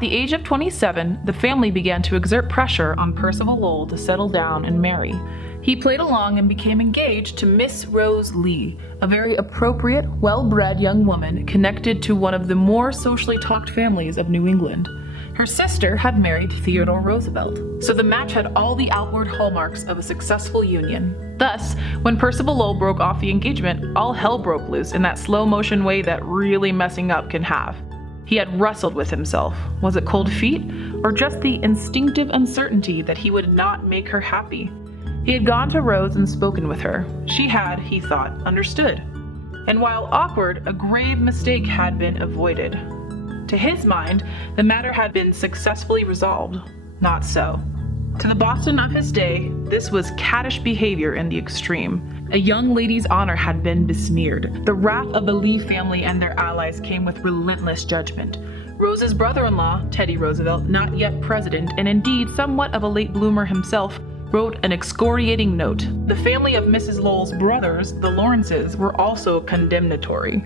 At the age of 27, the family began to exert pressure on Percival Lowell to settle down and marry. He played along and became engaged to Miss Rose Lee, a very appropriate, well-bred young woman connected to one of the more socially talked families of New England. Her sister had married Theodore Roosevelt, so the match had all the outward hallmarks of a successful union. Thus, when Percival Lowell broke off the engagement, all hell broke loose in that slow-motion way that really messing up can have. He had wrestled with himself. Was it cold feet, or just the instinctive uncertainty that he would not make her happy? He had gone to Rose and spoken with her. She had, he thought, understood. And while awkward, a grave mistake had been avoided. To his mind, the matter had been successfully resolved. Not so. To the Boston of his day, this was caddish behavior in the extreme. A young lady's honor had been besmeared. The wrath of the Lee family and their allies came with relentless judgment. Rose's brother-in-law, Teddy Roosevelt, not yet president, and indeed somewhat of a late bloomer himself, wrote an excoriating note. The family of Mrs. Lowell's brothers, the Lawrences, were also condemnatory.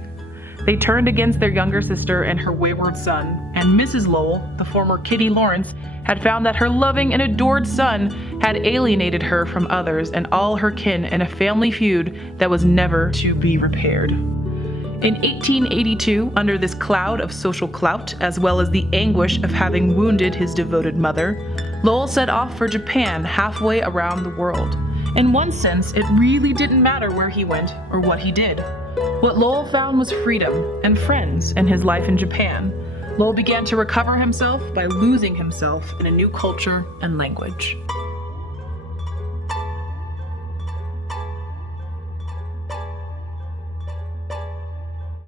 They turned against their younger sister and her wayward son, and Mrs. Lowell, the former Kitty Lawrence, had found that her loving and adored son had alienated her from others and all her kin in a family feud that was never to be repaired. In 1882, under this cloud of social clout, as well as the anguish of having wounded his devoted mother, Lowell set off for Japan halfway around the world. In one sense, it really didn't matter where he went or what he did. What Lowell found was freedom and friends in his life in Japan. Lowell began to recover himself by losing himself in a new culture and language.